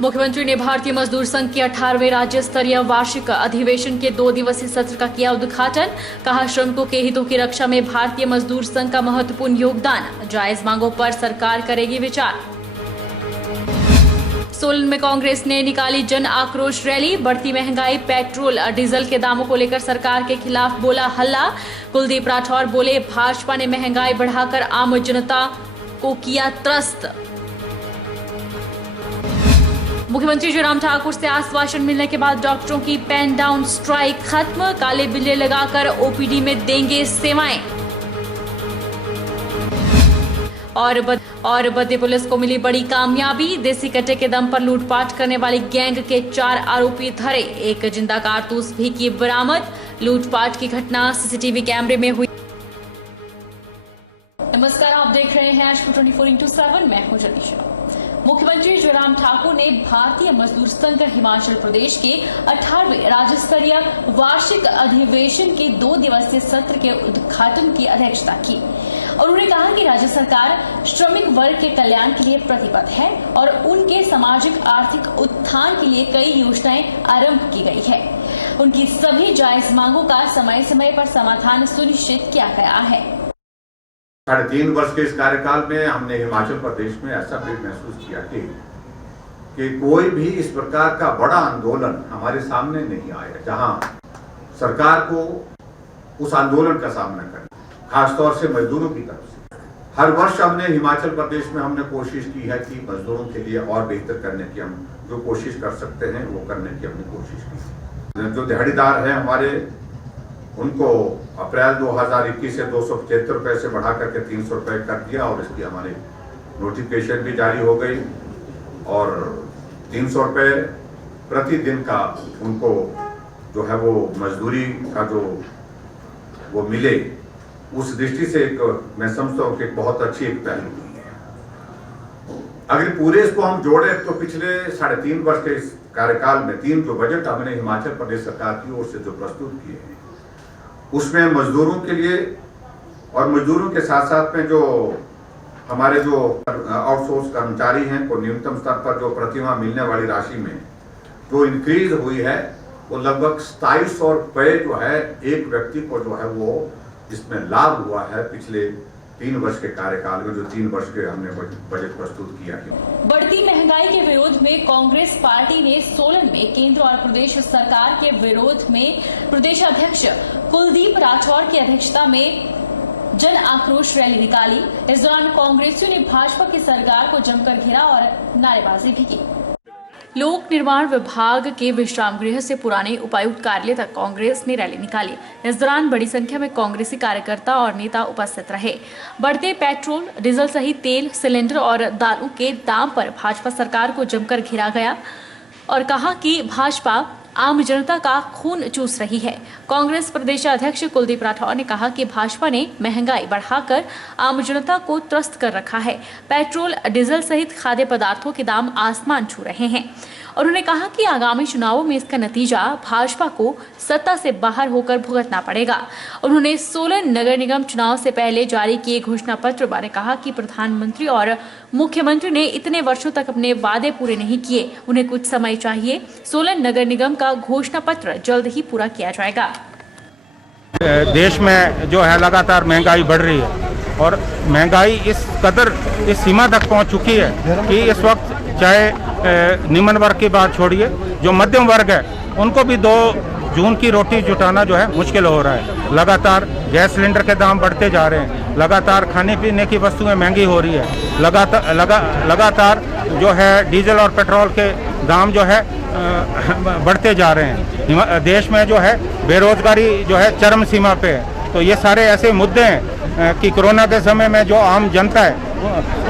मुख्यमंत्री ने भारतीय मजदूर संघ के 18वें राज्य स्तरीय वार्षिक अधिवेशन के 2 दिवसीय सत्र का किया उद्घाटन। कहा, श्रमिकों के हितों की रक्षा में भारतीय मजदूर संघ का महत्वपूर्ण योगदान। जायज मांगों पर सरकार करेगी विचार। सोलन में कांग्रेस ने निकाली जन आक्रोश रैली। बढ़ती महंगाई, पेट्रोल डीजल के दामों को लेकर सरकार के खिलाफ बोला हल्ला। कुलदीप राठौर बोले, भाजपा ने महंगाई बढ़ाकर आम जनता को किया त्रस्त। मुख्यमंत्री जयराम ठाकुर से आश्वासन मिलने के बाद डॉक्टरों की पेन डाउन स्ट्राइक खत्म। काले बिल्ले लगाकर ओपीडी में देंगे सेवाएं। और बद्दी पुलिस को मिली बड़ी कामयाबी। देसी कट्टे के दम पर लूटपाट करने वाली गैंग के 4 आरोपी धरे। एक जिंदा कारतूस भी की बरामद। लूटपाट की घटना सीसीटीवी कैमरे में हुई। नमस्कार, आप देख रहे हैं आज 24x7। मैं हूं जतीशा। मुख्यमंत्री जयराम ठाकुर ने भारतीय मजदूर संघ हिमाचल प्रदेश के 18वें राज्य स्तरीय वार्षिक अधिवेशन के 2 दिवसीय सत्र के उद्घाटन की अध्यक्षता की। और उन्होंने कहा कि राज्य सरकार श्रमिक वर्ग के कल्याण के लिए प्रतिबद्ध है और उनके सामाजिक आर्थिक उत्थान के लिए कई योजनाएं आरंभ की गई है। उनकी सभी जायज मांगों का समय समय पर समाधान सुनिश्चित किया गया है। 3.5 वर्ष के इस कार्यकाल में हमने हिमाचल प्रदेश में ऐसा भी महसूस किया कि कोई भी इस प्रकार का बड़ा आंदोलन हमारे सामने नहीं आया जहां सरकार को उस आंदोलन का सामना करना, खासतौर से मजदूरों की तरफ से। हर वर्ष हमने हिमाचल प्रदेश में हमने कोशिश की है कि मजदूरों के लिए और बेहतर करने की हम जो कोशिश कर सकते हैं वो करने की हमने कोशिश की। जो दिहाड़ीदार हैं हमारे, उनको अप्रैल 2021 से 275 रुपए से बढ़ा करके 300 रुपए कर दिया और इसकी हमारी नोटिफिकेशन भी जारी हो गई। और 300 रुपए प्रतिदिन का उनको जो है वो मजदूरी का जो वो मिले, उस दृष्टि से एक मैं समझता हूँ कि बहुत अच्छी एक पहल हुई है। अगर पूरे इसको हम जोड़े तो पिछले 3.5 वर्ष के इस कार्यकाल में 3 जो बजट हमने हिमाचल प्रदेश सरकार की ओर से जो प्रस्तुत किए हैं, उसमें मजदूरों के लिए और मजदूरों के साथ साथ में जो हमारे जो आउटसोर्स कर्मचारी हैं को न्यूनतम स्तर पर जो प्रतिमाह मिलने वाली राशि में जो इंक्रीज हुई है वो लगभग 2700 रुपए जो है एक व्यक्ति को जो है वो इसमें लाभ हुआ है पिछले 3 वर्ष के कार्यकाल में, जो 3 वर्ष के हमने बजट प्रस्तुत किया है। बढ़ती महंगाई के विरोध में कांग्रेस पार्टी ने सोलन में केंद्र और प्रदेश सरकार के विरोध में प्रदेश अध्यक्ष कुलदीप राठौर की अध्यक्षता में जन आक्रोश रैली निकाली। इस दौरान कांग्रेसियों ने भाजपा की सरकार को जमकर घेरा और नारेबाजी भी की। लोक निर्माण विभाग के विश्राम गृह से पुराने उपायुक्त कार्यालय तक कांग्रेस ने रैली निकाली। इस दौरान बड़ी संख्या में कांग्रेसी कार्यकर्ता और नेता उपस्थित रहे। बढ़ते पेट्रोल, डीजल सहित तेल, सिलेंडर और दालों के दाम पर भाजपा सरकार को जमकर घेरा गया और कहा कि भाजपा आम जनता का खून चूस रही है। कांग्रेस प्रदेश अध्यक्ष कुलदीप राठौर ने कहा कि भाजपा ने महंगाई बढ़ाकर आम जनता को त्रस्त कर रखा है। पेट्रोल, डीजल सहित खाद्य पदार्थों के दाम आसमान छू रहे हैं। और उन्होंने कहा कि आगामी चुनावों में इसका नतीजा भाजपा को सत्ता से बाहर होकर भुगतना पड़ेगा। उन्होंने सोलन नगर निगम चुनाव से पहले जारी किए घोषणा पत्र बारे कहा कि प्रधानमंत्री और मुख्यमंत्री ने इतने वर्षों तक अपने वादे पूरे नहीं किए, उन्हें कुछ समय चाहिए। सोलन नगर निगम का घोषणा पत्र जल्द ही पूरा किया जाएगा। देश में जो है लगातार महंगाई बढ़ रही है और महंगाई इस कदर इस सीमा तक पहुंच चुकी है कि इस वक्त चाहे निम्न वर्ग की बात छोड़िए, जो मध्यम वर्ग है उनको भी 2 जून की रोटी जुटाना जो है मुश्किल हो रहा है। लगातार गैस सिलेंडर के दाम बढ़ते जा रहे हैं, लगातार खाने पीने की वस्तुएं महंगी हो रही है, लगातार जो है डीजल और पेट्रोल के दाम जो है बढ़ते जा रहे हैं। देश में जो है बेरोजगारी जो है चरम सीमा पे है। तो ये सारे ऐसे मुद्दे हैं कि कोरोना के समय में जो आम जनता है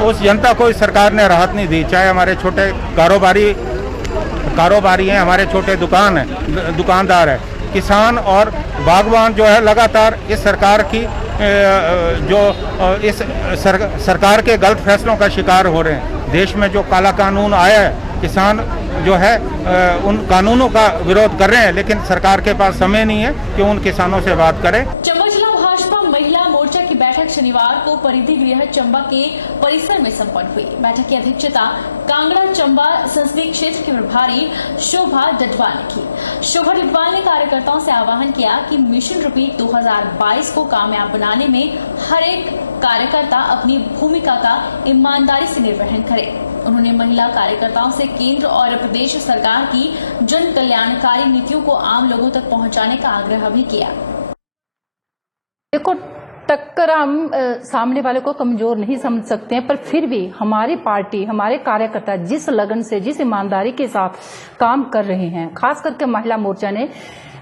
उस जनता को इस सरकार ने राहत नहीं दी। चाहे हमारे छोटे कारोबारी हैं, हमारे छोटे दुकानदार है, किसान और बागवान जो है लगातार इस सरकार की सरकार के गलत फैसलों का शिकार हो रहे हैं। देश में जो काला कानून आया है, किसान जो है उन कानूनों का विरोध कर रहे हैं, लेकिन सरकार के पास समय नहीं है कि उन किसानों से बात करें। चंबा जिला भाजपा महिला मोर्चा की बैठक शनिवार को परिधि गृह चंबा के परिसर में संपन्न हुई। बैठक की अध्यक्षता कांगड़ा चंबा संसदीय क्षेत्र के प्रभारी शोभा डडवाल ने की। शोभा डडवाल ने कार्यकर्ताओं से आह्वान किया कि मिशन रिपीट 2022 को कामयाब बनाने में हर एक कार्यकर्ता अपनी भूमिका का ईमानदारी से निर्वहन करे। उन्होंने महिला कार्यकर्ताओं से केंद्र और प्रदेश सरकार की जन कल्याणकारी नीतियों को आम लोगों तक पहुंचाने का आग्रह भी किया। देखो, टक्कर हम सामने वाले को कमजोर नहीं समझ सकते हैं, पर फिर भी हमारी पार्टी, हमारे कार्यकर्ता जिस लगन से, जिस ईमानदारी के साथ काम कर रहे हैं, खास करके महिला मोर्चा ने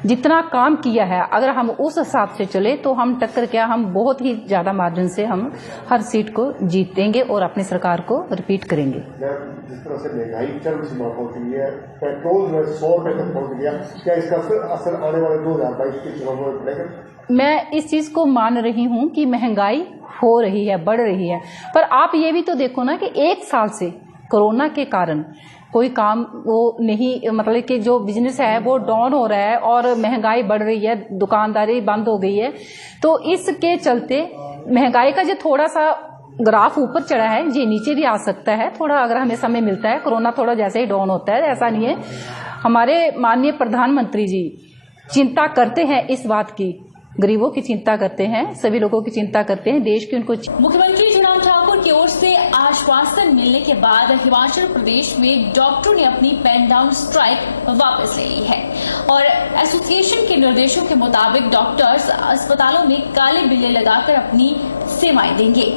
जितना काम किया है, अगर हम उस हिसाब से चले तो हम टक्कर क्या, हम बहुत ही ज्यादा मार्जिन से हम हर सीट को जीतेंगे और अपनी सरकार को रिपीट करेंगे। जिस तरह से महंगाई चरम सीमा पहुंच गई है, पेट्रोल जो 100 रुपए तक पहुंच गया, क्या इसका असर आने वाले 2022 के चुनाव में पड़ेगा? मैं इस चीज को मान रही हूं कि महंगाई हो रही है, बढ़ रही है, पर आप ये भी तो देखो ना कि 1 साल से कोरोना के कारण कोई काम वो नहीं, मतलब कि जो बिजनेस है वो डाउन हो रहा है और महंगाई बढ़ रही है, दुकानदारी बंद हो गई है। तो इसके चलते महंगाई का जो थोड़ा सा ग्राफ ऊपर चढ़ा है, ये नीचे भी आ सकता है थोड़ा, अगर हमें समय मिलता है। कोरोना थोड़ा जैसे ही डाउन होता है, ऐसा नहीं है। हमारे माननीय प्रधानमंत्री जी चिंता करते हैं इस बात की, गरीबों की चिंता करते हैं, सभी लोगों की चिंता करते हैं, देश की उनको। मुख्यमंत्री जयराम ठाकुर की ओर से आश्वासन मिलने के बाद हिमाचल प्रदेश में डॉक्टरों ने अपनी पेन डाउन स्ट्राइक वापस ले ली है और एसोसिएशन के निर्देशों के मुताबिक डॉक्टर्स अस्पतालों में काले बिल्ले लगाकर अपनी सेवाएं देंगे।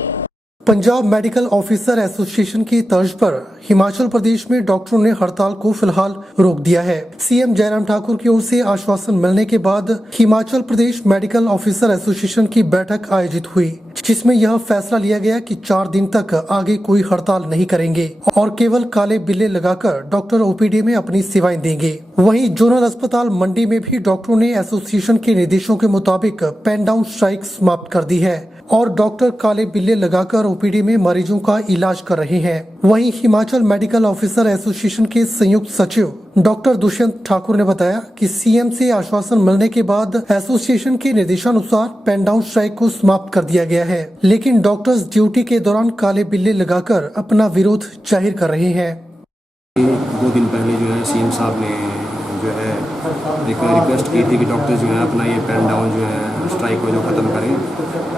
पंजाब मेडिकल ऑफिसर एसोसिएशन की तर्ज पर हिमाचल प्रदेश में डॉक्टरों ने हड़ताल को फिलहाल रोक दिया है। सीएम जयराम ठाकुर की ओर से आश्वासन मिलने के बाद Himachal Pradesh medical officer association की बैठक आयोजित हुई, जिसमें यह फैसला लिया गया कि 4 दिन तक आगे कोई हड़ताल नहीं करेंगे और केवल काले बिल्ले लगाकर डॉक्टर ओपीडी में अपनी सेवाएं देंगे। वहीं जोनल अस्पताल मंडी में भी डॉक्टरों ने एसोसिएशन के निर्देशों के मुताबिक पेन डाउन स्ट्राइक समाप्त कर दी है और डॉक्टर काले बिल्ले लगाकर ओपीडी में मरीजों का इलाज कर रहे हैं। वहीं हिमाचल मेडिकल ऑफिसर एसोसिएशन के संयुक्त सचिव डॉक्टर दुष्यंत ठाकुर ने बताया कि सीएम से आश्वासन मिलने के बाद एसोसिएशन के निर्देशानुसार पेन डाउन स्ट्राइक को समाप्त कर दिया गया है, लेकिन डॉक्टर्स ड्यूटी के दौरान काले बिल्ले लगाकर अपना विरोध जाहिर कर रहे हैं। 2 दिन पहले जो है सीएम साहब ने जो है एक रिक्वेस्ट की थी कि डॉक्टर जो है अपना ये पेन डाउन जो है स्ट्राइक को जो ख़त्म करें।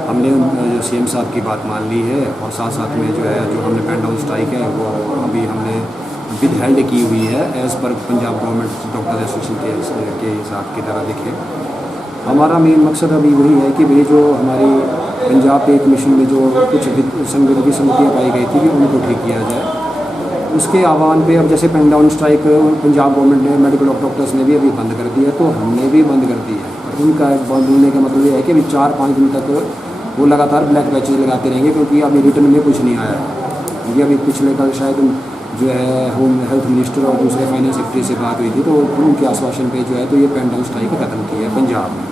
हमने जो सीएम साहब की बात मान ली है और साथ साथ में जो है जो हमने पेन डाउन स्ट्राइक है वो अभी हमने विद हेल्ड की हुई है as per Punjab government doctor association के हिसाब की तरह दिखे। हमारा मेन मकसद अभी वही है कि भाई जो हमारी पंजाब पे कमीशन में जो कुछ विसंगतियाँ पाई गई थी कि उनको ठीक किया जाए। उसके आह्वान पे अब जैसे pen down strike Punjab government ने मेडिकल डॉक्टर्स ने भी अभी बंद कर दिया, तो हमने भी बंद कर दिया। और उनका बंद होने का मतलब ये है कि अभी 4-5 दिन तक वो लगातार ब्लैक पैचेज लगाते रहेंगे, क्योंकि अभी रिटर्न में कुछ नहीं आया है। ये अभी पिछले कल शायद जो है होम हेल्थ मिनिस्टर और दूसरे फाइनेंस सेक्रेटरी से बात हुई थी, तो उनके आश्वासन पे जो है तो ये पेन डाउन स्ट्राइक ख़त्म की है पंजाब में।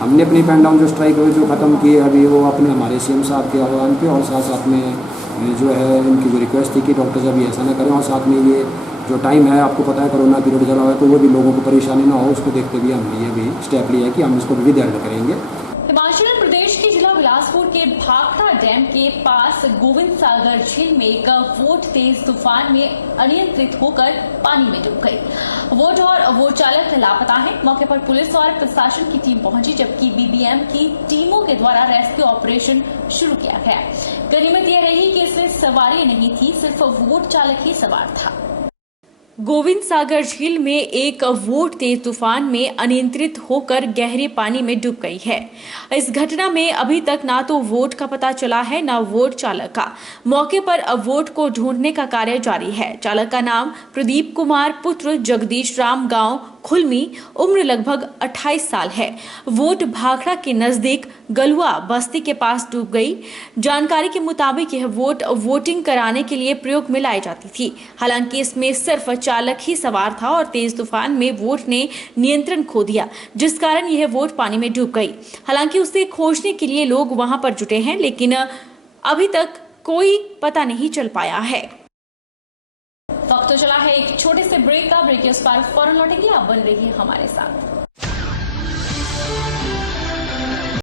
हमने अपनी पेन डाउन जो स्ट्राइक जो ख़त्म की है अभी वो अपने हमारे सीएम साहब के आह्वान पे और साथ साथ में जो है इनकी जो रिक्वेस्ट थी कि डॉक्टर्स अभी ऐसा ना करें, और साथ में ये जो टाइम है आपको पता है कोरोना पीरियड चला हुआ है, तो वो भी लोगों को परेशानी ना हो उसको देखते हुए हमने ये भी स्टेप लिया है कि हम इसको विद हेल्ड करेंगे। हिमाचल प्रदेश के जिला बिलासपुर के भाखड़ा डैम के पास गोविंद सागर झील में एक वोट तेज तूफान में अनियंत्रित होकर पानी में डूब गई। वोट और वोट चालक लापता है। मौके पर पुलिस और प्रशासन की टीम पहुंची, जबकि बीबीएम की टीमों के द्वारा रेस्क्यू ऑपरेशन शुरू किया गया। गनीमत यह रही कि इसमें सवारी नहीं थी, सिर्फ वोट चालक ही सवार था। गोविंद सागर झील में एक वोट तेज तूफान में अनियंत्रित होकर गहरे पानी में डूब गई है। इस घटना में अभी तक ना तो वोट का पता चला है ना वोट चालक का। मौके पर अब वोट को ढूंढने का कार्य जारी है। चालक का नाम प्रदीप कुमार पुत्र जगदीश राम, गांव खुलमी, उम्र लगभग 28 साल है। वोट भाखड़ा के नजदीक गलुआ बस्ती के पास डूब गई। जानकारी के मुताबिक यह वोट वोटिंग कराने के लिए प्रयोग में लाई जाती थी। हालांकि इसमें सिर्फ चालक ही सवार था और तेज तूफान में वोट ने नियंत्रण खो दिया, जिस कारण यह वोट पानी में डूब गई। हालांकि उसे खोजने के लिए लोग वहां पर जुटे हैं, लेकिन अभी तक कोई पता नहीं चल पाया है। वक्त तो चला है एक छोटे से ब्रेक का। ब्रेक के उस पार फौरन लौटेंगे, आप बन रहिए हमारे साथ।